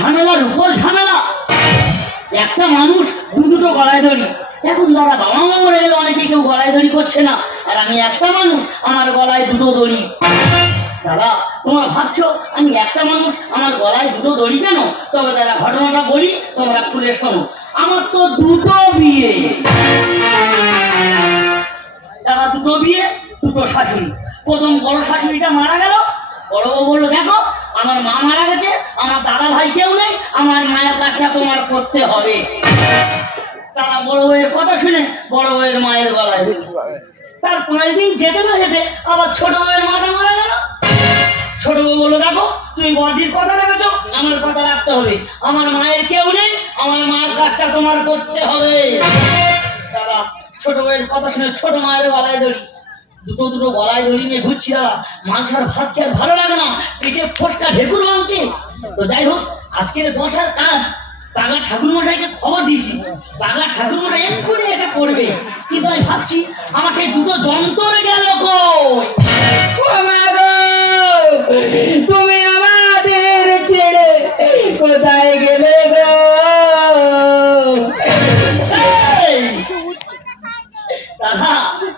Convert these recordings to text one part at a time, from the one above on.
ঝামেলার উপর ঝামেলা। একটা মানুষ দুটো গলায় ধরি। এখন দাদা বাবা মা মরে গেলে অনেকে কেউ গলায় দড়ি করছে না, আর আমি একটা মানুষ আমার গলায় দুটো দড়ি। দাদা তোমরা ভাবছো আমি একটা মানুষ আমার গলায় দুটো দড়ি কেন? তবে দাদা ঘটনাটা বলি, তোমরা খুলে শোনো। আমার তো দুটো বিয়ে দাদা, দুটো বিয়ে, দুটো শাশুড়ি। প্রথম বড় শাশুড়িটা মারা গেল, বড় বউ বললো দেখো আমার মা মারা গেছে, আমার দাদা ভাই কেউ নেই, আমার মায়ের কাজটা তোমার করতে হবে। তারা বড় বউয়ের কথা শুনে বড় বউয়ের মায়ের গলায়। তার 5 দিন যেতে না যেতে আবার ছোট বউয়ের মাটা মারা গেল। ছোট বউ বললো দেখো তুমি বড়দির কথা রেখেছো, আমার কথা রাখতে হবে, আমার মায়ের কেউ নেই, আমার মায়ের কাজটা তোমার করতে হবে। দাদা ছোট বউয়ের কথা শুনে ছোট মায়ের গলায় দড়ি, দুটো গলায় দড়ি নিয়ে ঘুরছি। দাদা মাছ আর ভাত খেয়ে আর ভালো লাগে না, পেটে ফোসকা ঢেকুর ভাঙছে। তো যাই হোক আজকের বসার কাজ, বাগা ঠাকুর মশাইকে খবর দিয়েছি, বাগা ঠাকুর মশাই এক্ষুনি এসে করবে। কিন্তু আমি ভাবছি আমার সেই দুটো যন্ত্র গেল কই? তুমি আমাদের ছেড়ে কোথায় গেলে গো? দাদা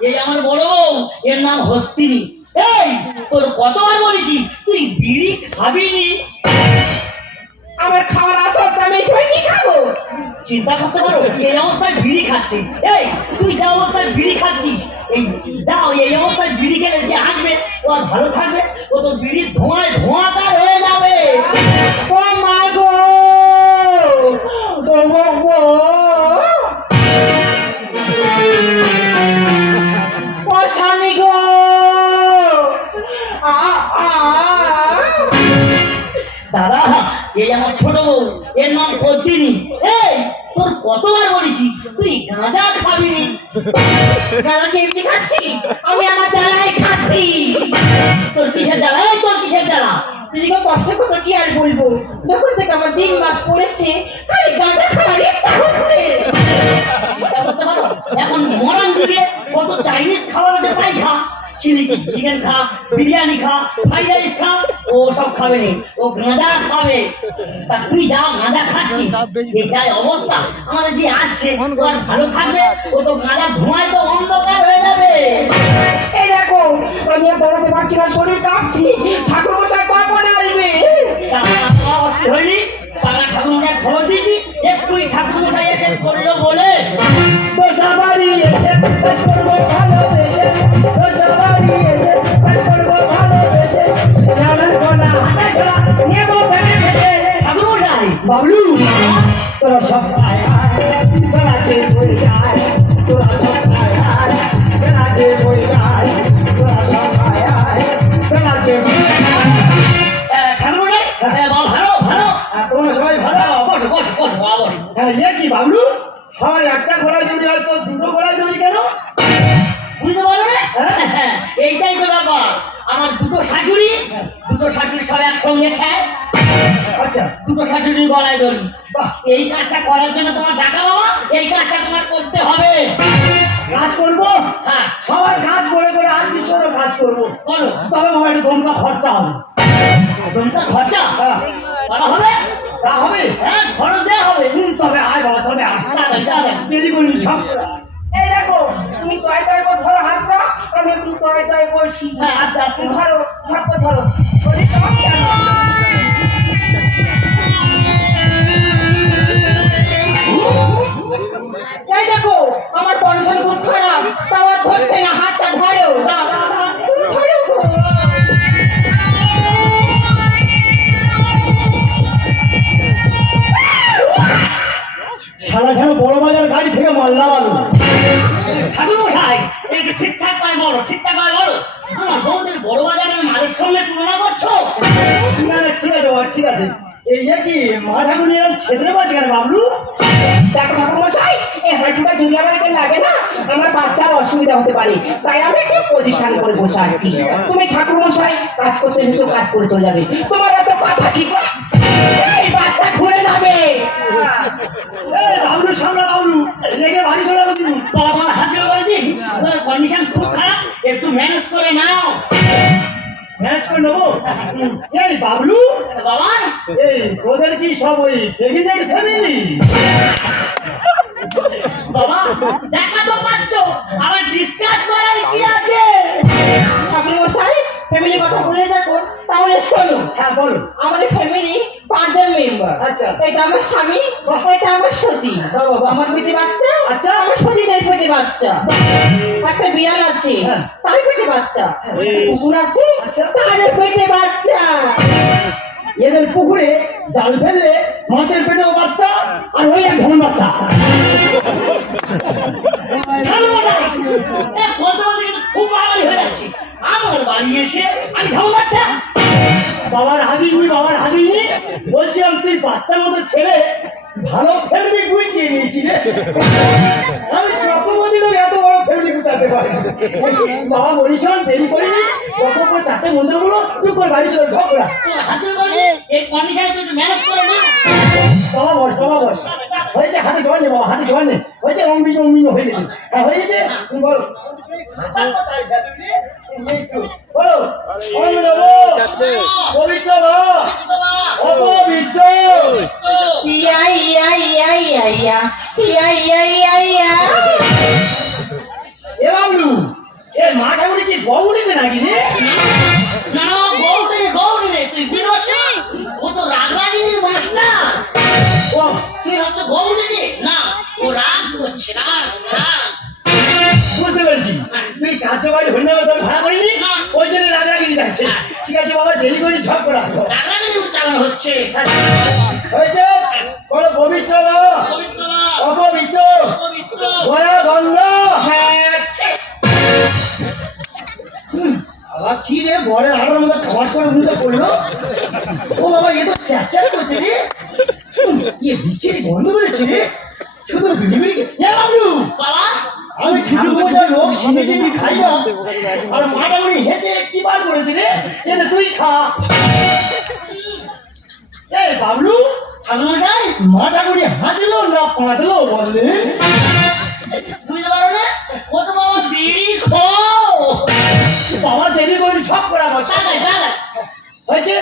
এই আমার বড় বউ, এর নাম হস্তিনী। এই তোর কতবার বলেছি তুই বিড়ি খাবি নি? আমার খাবার আসার দামে ছয় কি খাবো? চিন্তা করতে পারো এই অবস্থায় বিড়ি খাচ্ছি। এই তুই যা অবস্থায় বিড়ি খাচ্ছিস, এই যাও এই অবস্থায় বিড়ি খেলে যে আসবে ও আর ভালো থাকবে, ও তো বিড়ির ধোঁয়ায় ধোঁয়াকার হয়ে যাবে। ও মা গো, ও গো গো, ও স্বামী গো, দাদা এই আমার ছোট বউ, এর নাম পদ্মিনী। এই তোর কতবার বলেছি তুই গাঁজা খাবি নি? গাঁজা কেমনি খাচ্ছি? আমি আমার জ্বালায় খাচ্ছি। তোর কিসের জ্বালা? এই তোর কিসের জ্বালা? দিদিকে কষ্টের কথা কি আর বলবো, যখন থেকে আমার 3 মাস পড়েছে খালি গাঁজা খাওয়ার ইচ্ছা হচ্ছে। চিন্তা করতে পারো এখন মডার্ন যুগে কত চাইনিজ খাবার আছে তাই খা, চিলি চিকেন খা, বিরিয়ানি খা, ফ্রাইড রাইস খা, ও সব খাবে নি, ও গাঁজা খাবে। তা তুই যা গাঁজা খাচ্ছিস, এই যাই অবস্থা আমাদের যে আসছে ও আর ভালো থাকবে? ও তো গাঁজা ধোঁয়ায় তো অন্ধকার হয়ে যাবে। এই দেখো আমি আর দাঁড়াতে পারছি না, শরীর কাঁপছি। ঠাকুর মশাই কখন আসবে? হয়নি পাড়া ঠাকুর মশাই খবর দিয়েছি, এক্ষুনি ঠাকুর মশাই এসে করলো বলে তো সবারই এসে কাজ করবো ভালোবেসে, তো সবারই এসে কাজ করবো ভালোবেসে, জানার গোনা হাতে ছোড়া নেবো ফেলে ফেলে। ঠাকুর মশাই বাবলু তোরা সব আয় আয়, বেড়াতে বই যায়, তোরা সব আয় আয়, বেড়াতে বই যায়, তোরা সব আয় আয়, বেড়াতে বই যায়। ঠাকুর মশাই ভালো ভালো। তোমরা সবাই ভালো? বসো বসো বসো বসো। ইয়ে কি বাবলু, সবার একটা গলায় দড়ি হয়, তো দুটো গলায় দড়ি কেন? বুঝতে পারো না? এইটাই তো ব্যাপার, আমার দুটো শাশুড়ি সব একসঙ্গে খায়। আচ্ছা দুটো শাশুড়ির গলায় দড়ি। এই কাজটা করার জন্য তোমার টাকা বাবা, এই কাজটা তোমার করতে হবে। কাজ করবো? হ্যাঁ সবার কাজ করে করে আসছি, তোরও কাজ করবো। বলো। তবে আমার একটু দমকা খরচা হবে। তোমার খরচা হ্যাঁ করা হবে? তা হবে? হ্যাঁ খরচ দেওয়া হবে। তবে আয় বাবা, তবে আয়। দাঁড়ান। দেরি করিনি সব। এই দেখো তুমি তয় তয় করে ধরো হাতটা, আমি একটু তয় তয় করছি। হ্যাঁ আস্তে আস্তে ধরো ঝটক ধরো। শরীর কাঁপছে আমার। এই দেখো আমার কন্ডিশন খুব খারাপ, তাও আর ধরছে না, হাতটা ধরো। ধরো গো। শালা যেন বড় বাজার গাড়ি থেকে মাল্লা আলু। ঠাকুর মশাই একটু ঠিকঠাক করে বলো, ঠিকঠাক করে বলো। আমার বউদের বড় বাজারের মালের সঙ্গে তুলনা করছো? না ঠিক আছে বাবা, ঠিক আছে। এই যে কি মা ঠাকুর এরকম ছেদরে বাজে কেন বাবলু? দেখো ঠাকুর মশাই, এই হাঁটুটা যদি আমাকে লাগে না, আমার বাচ্চার অসুবিধা হতে পারে, তাই আমি একটু পজিশন করে বসে আছি। তুমি ঠাকুর মশাই কাজ করতে এসে কাজ করে চলে যাবে, তোমার এত কথা কি? এই বাচ্চা ঘুরে যাবে। বাবলু সামলা, বাবলু লেগে ভারী চলাবে তুমি। বাবা তোমার হাত জোড়া করেছি, কন্ডিশন খুব খারাপ, একটু ম্যানেজ করে নাও। ম্যানেজ করে নেবো। এই বাবলু, বাবা এই তোদের কি সব ওই প্রেগনেন্ট ফ্যামিলি? বাবা দেখা তো পাচ্ছ আবার ডিসকাস করার কি আছে? ঠাকুর মশাই ফ্যামিলি কথা বলে দেখো তাহলে শোনো। হ্যাঁ বলো। আমাদের ফ্যামিলি 5 জন মেম্বার। আচ্ছা। এটা আমার স্বামী, এটা আমার সতী, বাহ, বাহ, বাহ। আমার পেটে বাচ্চা, আচ্ছা। আমার সতীদের পেটে বাচ্চা, একটা বিড়াল আছে হ্যাঁ। তার পেটে বাচ্চা, একটা কুকুর আছে আচ্ছা। তার পেটে বাচ্চা। এদের পুকুরে জাল ফেললে মাছের পেটেও বাচ্চা আর ওই এক ধরনের বাচ্চা। খুব বাঙালি হয়ে যাচ্ছি আমার বাড়ি এসে আমি ধামাচ্ছা। বাবার হাবিনি, বাবার হাবিনি, বলছিলাম তুই বাচ্চার মতো ছেলে ভালো ফ্যামিলি গুছিয়ে নিয়েছি রে। আমি চক্রবর্তী লোক এত বড় ফ্যামিলি গুছাতে পারি। বাবা মনীষণ দেরি করিনি, যখন করে 4টে মন্দির গুলো তুই করে বাড়ি চলে ঝগড়া। হাতুড়ি করে এই কন্ডিশনে তুই একটু ম্যানেজ করে না। বাবা বস, বাবা বস। হয়েছে, হাতে জল নে বাবা, হাতে জল নে। হয়েছে, অম্বিজ হয়ে গেছে। হ্যাঁ হয়ে গেছে, তুমি বলো। বলো, ওম নমো পবিত্র মা অপবিত্র। ইয়া ইয়া ইয়া ইয়া ইয়া ইয়া ইয়া ইয়া ইয়া। এ বাবলু, এ মা ঠাকুরে কি বউ উঠেছে নাকি রে? না না গৌড় রে তুই কি করছিস? ও তো রাগরাগিনীর মাস্টার। ও, তুই হচ্ছে গৌড় রে? না ও রাগ করছে রাগ রাগ। বুঝতে পেরেছি, তুই কার্যবাড়ি হরিণাবে তোর ভাড়া করিনি, ওই জন্য রাগরাগিনি যাচ্ছে। ঠিক আছে বাবা, দেরি করে ঝগড়া। রাগরাগিনী চালানো হচ্ছে। হয়েছে, বলো পবিত্র মা পবিত্র মা, অপবিত্র পবিত্র। গয়া গঙ্গা। হ্যাঁ, বাবা কি রে, বরের আড়ার মধ্যে খাবার করে মুখে পড়লো। ও বাবা, এ তো চ্যাপচ্যাপ করতে রে। ইয়ে বিচ্ছিরি বন্ধ করেছে রে, শুধু বিড়িবিড়ি। এ বাবলু, বাবা আমি ঠাকুর পূজার লোক সিঁড়ি টিড়ি খাই না, আর মাটা উনি হেঁটে কি বার করেছে রে, এটা তুই খা। এ বাবলু, ঠাকুরমশাই মা ঠাকুরি হাঁচলো না পাঁচলো বললে? বুঝতে পারো না? ও তো বাবা বিড়ি খো। বাবা দেরি করে ঝপ করা বছর দাদা দাদা হয়েছে।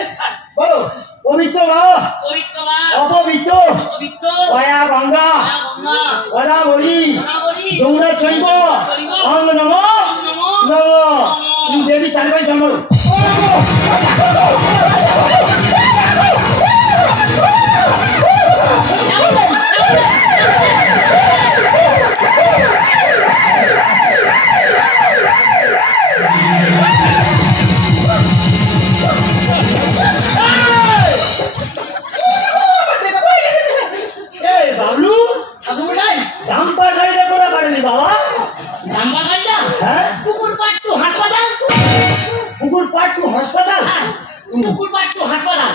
বলো পবিত্র মা পবিত্র মা, অপবিত্র পবিত্র। গয়া গঙ্গা গঙ্গা, গোদাবরী গোদাবরী, যমুনা চৈব অঙ্গ নম নম। তুমি দেবী চারিপাই জন্ম। এই বাবলু, ঠাকুরমশাই ডাম্পার গাড়িটা কোথা কাটেনি বাবা? নাম্বার গাড়িটা হ্যাঁ, পুকুর পাট্টু হাসপাতাল। পুকুর পাট টু হাসপাতাল। হ্যাঁ, পুকুর পাট্টু হাসপাতাল।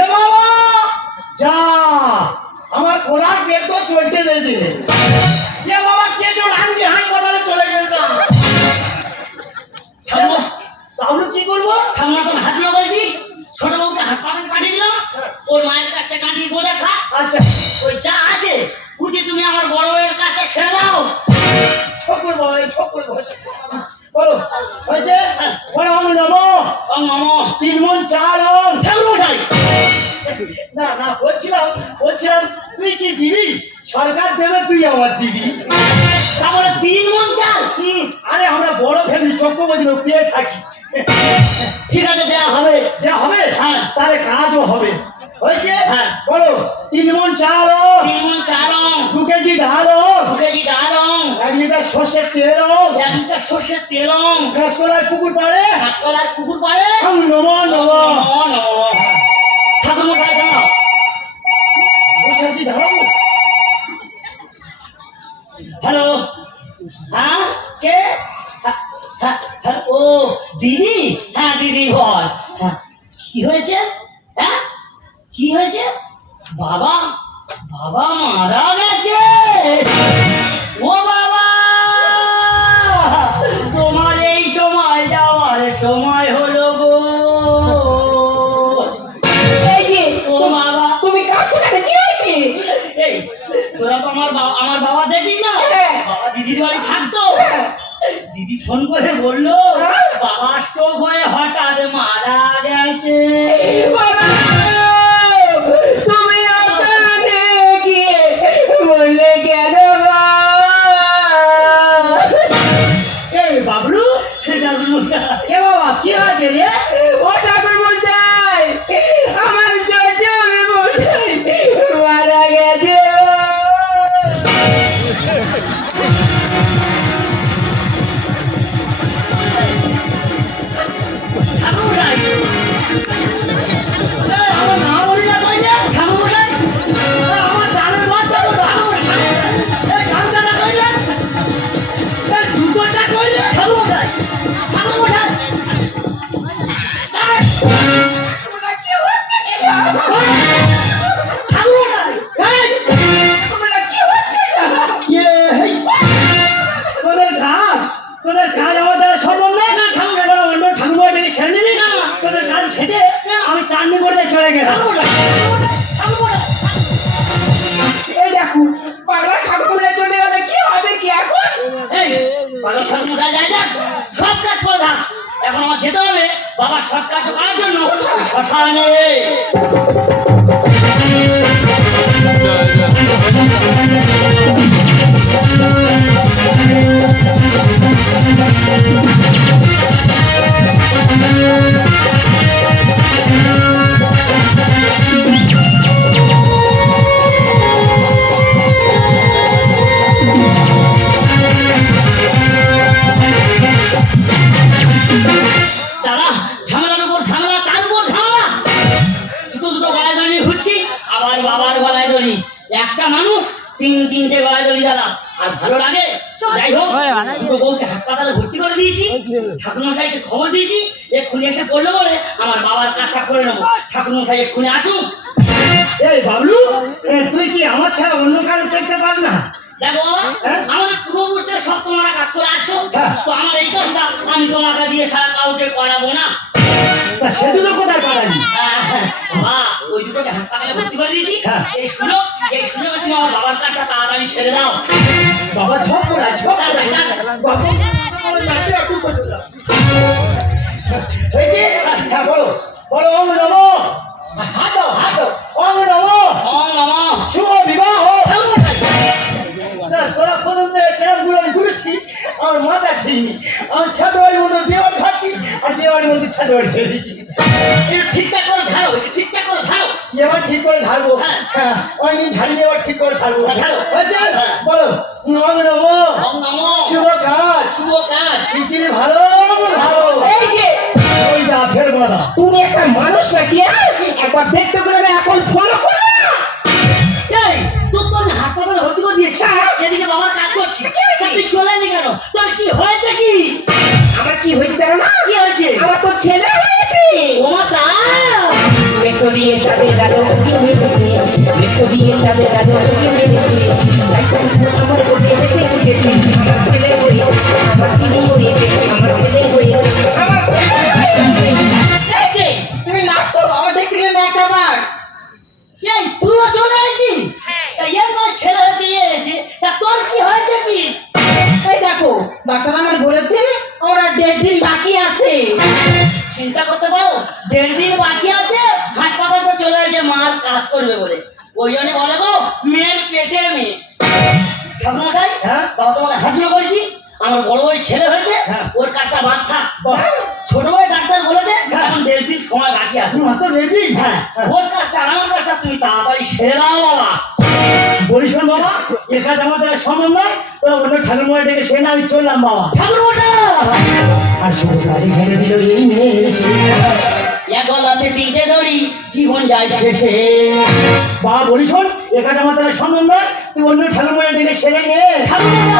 এ বাবা যা, আমার কোলার পেট তো চলতে দিয়েছে। এ বাবা কেশো রামজি হাসপাতালে চলে গেছে। তাহলে কি করবো? ঠাকুমা তো হাজরা করেছি, ছোট বউকে হাসপাতাল পাঠিয়ে দিলাম। ওর মায়ের কাছে কাটিয়ে বোঝা খা। আচ্ছা, ওই যা আছে উঠে তুমি আমার বড় বউয়ের কাছে সেরে দাও। ঠকুর বাবা, এই ঠকুর বসে বলো হয়েছে। বলো আমি নমো ও মামা তিন মন চালন। ঠাকুরমশাই না না, বলছিলাম তুই কি দিবি? সরকার দেবে, তুই আমার দিবি। তারপরে 3 মণ চাল। আরে আমরা বড় ফ্যামিলি, চক্রবর্তী লোক পেয়ে থাকি। ঠিক আছে দেয়া হবে। যা হবে, হ্যাঁ। তাহলে কাজও হবে। হয়েছে। হ্যাঁ। বলো 3 মন চাল, 3 মণ চালং, 2 কেজি ডাল, 2 কেজি ডালং, 1 লিটার সর্ষের তেল, 1 লিটার সর্ষের তেলং, গাছকলার পুকুর পাড়ে কাঁচকলার পুকুর পাড়ে। আমি নমো নমো। ঠাকুরমশাই দাও। বসে আছি, দাঁড়াবো। হ্যালো, হ্যাঁ কে? হ্যাঁ, ও দিদি, হ্যাঁ দিদি বল। হ্যাঁ কি হয়েছে? হ্যাঁ কি হয়েছে? বাবা বাবা মারা গেছে। ও বাবা, তোমার এই সময় যাওয়ার সময় হলো গো। এই যে ও বাবা, তুমি কাঁদছো কেন? কি হয়েছে? এই তোরা তো আমার বাবা দেখিস না? হ্যাঁ। বাবা দিদির বাড়ি থাকতো। দিদি ফোন করে বললো হ্যাঁ। বাবা স্ট্রোক হয়ে হঠাৎ মারা গেছে। বাবা, তুমি ওখানে গিয়ে বলে কেন বাবা? এই বাবলু, সেটা এ বাবা, কি হয়েছে রে? ও ঠাকুর মশাই, আমার শ্বশুর মশাই মারা গেছে। ঠাকুরমশাই, আমার নাম বলি না কইলে ঠাকুরমশাই, আমার চালের বাচ্চা তো ঠাকুরমশাই, এই গামছাটা কইলে, এই জুতোটা কইলে ঠাকুরমশাই, ঠাকুরমশাই, কি হচ্ছে কি সব? ঠাকুরমশাই, এই, কি হচ্ছে সব? তোদের কাজ আমার দ্বারা সম্ভব নয় না। ঠাকুরমশাই, অন্য ঠাকুরমশাই থেকে সেরে নিবি না। তোদের কাজ খেটে আমি চাটনি করে দিয়ে চলে গেলাম। এই দেখো, পাগলা ঠাকুরে চলে গেলে কি হবে কি এখন? এই পাগল ঠাকুরমশাই, যাই যাক, সব কাজ করে থাক। এখন আমার যেতে হবে বাবার সৎ কাজ করার জন্য ওই শ্মশানে। দাদা, ঝামেলার উপর ঝামেলা, তার উপর ঝামেলা। দুটো গলায় দড়ি নিয়ে ঘুরছি, আবার বাবার গলায় দড়ি। একটা মানুষ তিনটে গলায় দড়ি দাদা, আর ভালো লাগে? যাই হোক, দুটো বউকে হাসপাতালে ভর্তি করে দিয়েছি, ঠাকুরমশাইকে খবর দিয়েছি, এক্ষুনি এসে পড়লো বলে আমার বাবার কাজটা করে নেবো। ঠাকুরমশাই এক্ষুনি আসুন। এই বাবলু, তুই কি আমার ছাড়া অন্য কারো দেখতে পাস না? দেখো বাবা, হ্যাঁ? আমাদের পূর্বপুরুষদের সব তোমরা কাজ করে আসো, হ্যাঁ। তো আমার এই কাজটা আমি তোমাকে দিয়ে ছাড়া কাউকে করাবো না। তা সেগুলো কোথায় পারালি? মা, ওই দুটোকে হাসপাতালে ভর্তি করে দিয়েছি। হ্যাঁ। এই সুযোগে তুমি আমার বাবার কাজটা তাড়াতাড়ি সেরে দাও। বাবা ঝপ করা বাবা, হয়েছে? হ্যাঁ, বলো বলো। ওম নমো, হাঁটো হাঁটো। ওম নমো, ওম নমঃ। শুভ বিবাহ। না, তোরা প্রথম থেকে চেরামগুলো আমি ঘুরেছি, আমার মাথা ঠিক নেই। আমার ছাদে বাড়ির মধ্যে দেওয়ার খাচ্ছি, আর দেওয়ারির মধ্যে ছাদে বাড়ি ছেড়ে দিচ্ছি। একটু ঠিকঠাক করে ঝাড়ো, একটু ঠিকঠাক করে ঝাড়ো। এবার ঠিক করে ঝাড়বো। হ্যাঁ। হ্যাঁ, অনেকদিন ঝাড়িয়ে এবার ঠিক করে ঝাড়বো। ঝাড়ো। হয়েছে? হ্যাঁ। বলো। ওম নমো, ওম নমঃ। শুভ কাজ, শুভ কাজ। শিগগিরই ভালো ভালো। এই যে ওই যা ফের বলা। তুমি একটা মানুষ নাকি? একবার দেখতে গেলে এখন ফলো করো না। এই, তোর তো আমি হাসপাতালে ভর্তি করে দিয়েছি, এদিকে বাবার কাজ করছি, তা তুই চলে এলি কেন? তোর কি হয়েছে কি? আমার কি হয়েছে জানো না? কি হয়েছে? আমার তো ছেলে হয়েছে। ওমা তাই? মেক্সোরিয়ে চাঁদে রাজা উঠে উঠেছে, মেক্সোরিয়ে চাঁদে রাজা উঠে উঠেছে। লাইফটা আমার কোটে এসে উঠেছে, আমার ছেলে হয়ে, আমার চিনি হয়ে, আমার ছেলে হয়ে, আমার ছেলে হয়ে। এই যে, তুমি নাচছো, আমার দেখতে গেলে না একটা বার। এই, তুইও চলে এসেছিস? তা এর নয় ছেলে হয়েছে, ইয়ে হয়েছে, তা তোর কি হয়েছে কি? এই দেখো, ডাক্তার আমার বলেছে আমার আর 1.5 দিন বাকি আছে। চিন্তা করতে পারো, 1.5 দিন বাকি আছে, হাসপাতালে চলে এসেছে মার কাজ করবে বলে। ওই জন্য বলে গো, মেয়ের পেটে মেয়ে। ঠাকুরমশাই, হ্যাঁ? বাবা তোমাকে হাত জোড় করেছি, আমার বড় ভাই ছেলে হয়েছে, হ্যাঁ। ওর কাজটা বাদ থাক। বাহ। ছোট ভাই ডাক্তার বলেছে হ্যাঁ। এখন 1.5 দিন সময় বাকি আছে। তুমি মাত্র রেডি? হ্যাঁ, ওর কাজটা আর আমার কাজটা তুমি তাড়াতাড়ি সেরে দাও বাবা। বলিস না বাবা, এ কাজ আমাদের আর সম্ভব নয়। তোরা অন্য ঠাকুর মনে ডেকে সে না আমি চললাম বাবা। ঠাকুরমশাই, আর শুভ কাজে ঘেরে দিল এই মেয়ে এসে। এক গলাতে 3টে দড়ি, জীবন যায় শেষে। বাবা বলি শোন, এ কাজ আমাদের আর সম্ভব নয়। তুই অন্য ঠাকুর মনে ডেকে সেরে নে। ঠাকুরমশাই,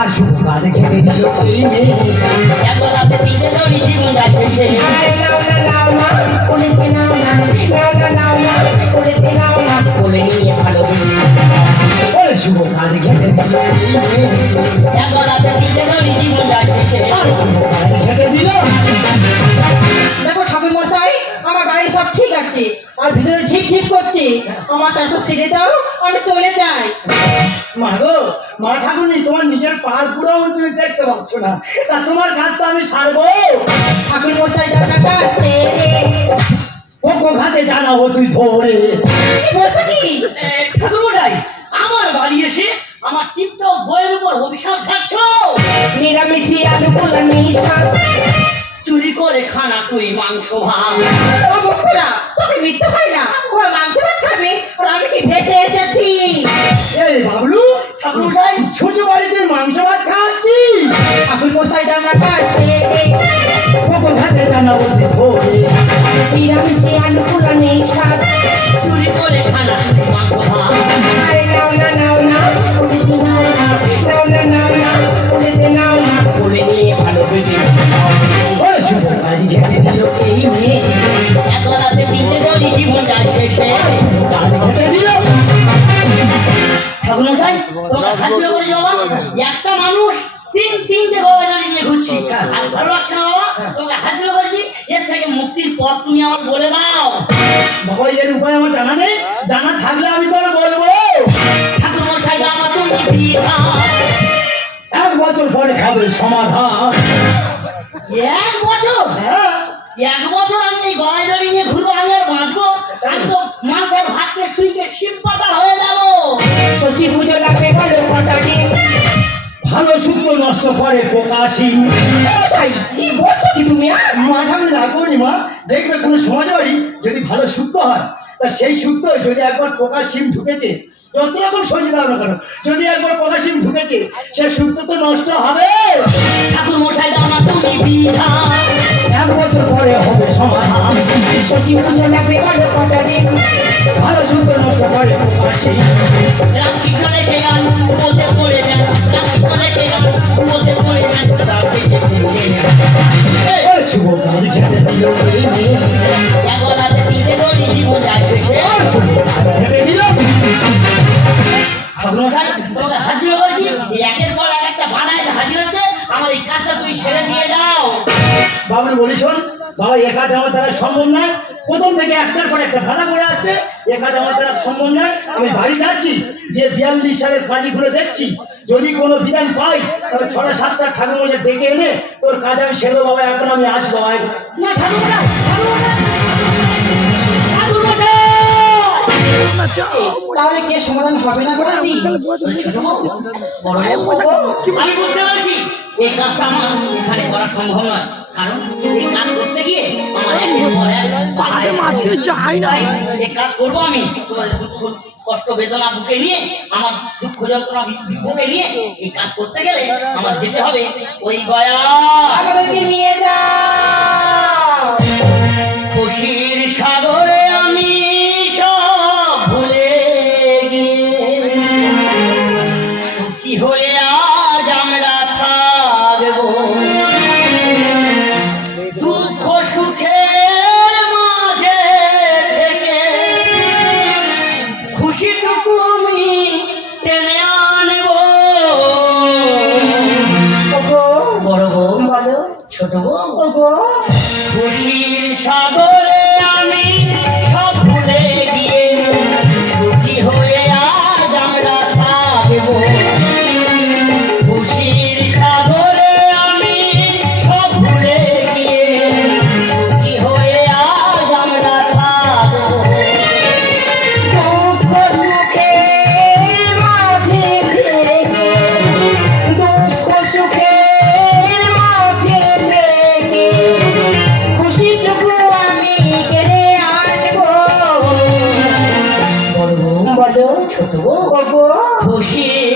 আর শুভ কাজে ঘেরে দিল এই মেয়ে এসে। এক গলাতে 3টে দড়ি, জীবন যায় শেষে। আরে নাও না নাও না, কোলেতে নাও না, নাও না নাও না, কোলেতে নাও না, কোলে নিয়ে ভালোবেসে। ওরে শুভ কাজে ঘেরে দিল এই মেয়ে এসে। এক গলাতে 3টে দড়ি, জীবন যায় শেষে। আর শুভ কাজে ঘেরে দিল। দেখো ঠাকুর মশাই, আমার বাইরে সব ঠিক আছে আর ভিতরে ঠিক ঠিক করছে আমারটা একটু ছেড়ে দাও আমি চলে যাই। মা গো, মা ঠাকুরনি, তোমার নিজের পার পুরো তুমি দেখতে পাচ্ছ না, তা তোমার কাজ তো আমি সারবো। ঠাকুর মশাই টাকা আছে ও ঘাতে জানাবো তুই ধরে। কি বলছো কি? ঠাকুর মশাই, আমার বাড়ি এসে আমার টিপটপ বইয়ের উপর অভিশাপ ছাড়ছ। নিরামিষি আলু পোলা নিশা চুরি করে খানা তুই মাংস ভাত। ও বকুড়া তোকে মিথ্যে হয় না ও মাংস ভাত খাবে আর আমি কি ভেসে এসেছি? এই বাবলু, ঠাকুর মশাই, ছোট বাড়িতে মাংস ভাত খাচ্ছি। ঠাকুর মশাই টাকা আছে ও ঘাতে জানাবো তুই ধরে। নিরামিষি আলু পোলা নিশা চুরি করে খানা তুই মাংস ভাত। আরে নাও না নাও না বলেছি নাও না নাও না নাও না বলেছে নাও না বলে নিয়ে ভালোবেসে ওরে শুভ কাজ ঘেটে দিল এই মেয়ে, একলাতে তিনটে দড়ি জীবন যায় শেষে। কাজ ঘেটে দিল। ঠাকুর মশাই, তোমরা হাত জোড় করে যাও বাবা। একটা মানুষ তিনটে গলা দড়ি নিয়ে ঘুরছি, আর ভালো লাগছে না বাবা। তোকে হাত জোড় করেছি, এর থেকে মুক্তির পথ তুমি আমার বলে দাও। বাবা, এর উপায় আমার জানা নেই, জানা থাকলে আমি তোর বলবো। ঠাকুর মশাই, আমার তুমি বিধান। 1 বছর পরে খাবে সমাধান। 1 বছর? হ্যাঁ, 1 বছর আমি এই গলায় দড়ি নিয়ে ঘুরবো, আমি আর বাঁচবো? আমি তো মাছের ভাতকে শুইকে শিব পাতা হয়ে যাবো। ষষ্ঠী পুজো লাগবে ভালো কটা দিন ভালো শুক্র নষ্ট করে প্রকাশী। মশাই কি বলছো কি তুমি মাথা আমি রাখবনি মা, দেখবে কোনো সমাজ বাড়ি যদি ভালো শুক্র হয়, তা সেই শুক্র যদি একবার প্রকাশ সিম ঢুকেছে, যত রকম সবজি দাও না কেন, যদি একবার প্রকাশ সিম ঢুকেছে, সে শুক্র তো নষ্ট হবে। ঠাকুর মশাই, আমার তুমি বিধান। 1 বছর পরে হবে সমাধান। ষষ্ঠী পুজো লাগবে ভালো কটা দিন ভালো শুক্র নষ্ট করে প্রকাশী। রামকৃষ্ণ লেখে গান বলতে পড়ে যান, রামকৃষ্ণ লেখে গান বলতে পড়ে যান, তাকে যেতে নেন। ওরে শুভ কাজ ঘেটে দিল এই মেয়ে, একলাতে তিনটে দড়ি জীবন যায় শেষে। ওরে শুভ কাজ ঘেটে দিল। ঠাকুর মশাই, তোমাকে হাজির করেছি, এই একের পর এক একটা বাধা এসে হাজির হচ্ছে, আমার এই কাজটা তুমি সেরে দিয়ে যাও। বাবুল বলি শোন, বাবা এ কাজ আমার দ্বারা সম্ভব নয়। প্রথম থেকে একটার পর একটা বাধা করে আসছে, এ কাজ আমার দ্বারা সম্ভব নয়। আমি বাড়ি যাচ্ছি, গিয়ে 42 সালের পাঁজি ঘুরে দেখছি, যদি কোনো বিধান পাই তাহলে 6-7টা ঠাকুর মশাই ডেকে এনে তোর কাজ আমি সেরে বাবা। এখন আমি আসবো। না ঠাকুর মশাই, ঠাকুর মশাই, তাহলে কে সমাধান হবে না করে দি আমি বুঝতে পারছি এই কাজটা আমার এখানে করা সম্ভব নয়, কারণ এই কাজ করতে গিয়ে আমার একের পর এক বাধা এসে তাই এই কাজ করবো আমি। তোমাদের দুঃখ কষ্ট বেদনা বুকে নিয়ে, আমার দুঃখ যন্ত্রণা বুকে নিয়ে এই কাজ করতে গেলে আমার যেতে হবে ওই গয়া। আমাদেরকে নিয়ে যাও খুশির সাগরে আমি সব ভুলে গিয়ে সুখী হয়ে আজ আমরা থাকবো। দুঃখ সুখের মাঝে থেকে খুশিটুকু আমি টেনে আনবো। বড় বউ বলো, ছোট বউ, খুশির সাগরে আমি সব ভুলে গিয়ে সুখী হয়ে আজ আমরা থাকবো। খুশির সাগরে আমি সব ভুলে গিয়ে সুখী হয়ে আজ আমরা থাকবো। দুঃখ সুখের মাঝে থেকে, দুঃখ সুখের মাঝে থেকে খুশিটুকু আমি কেড়ে আনবো। বড় বউ বলো, ছোট বউ, খুশির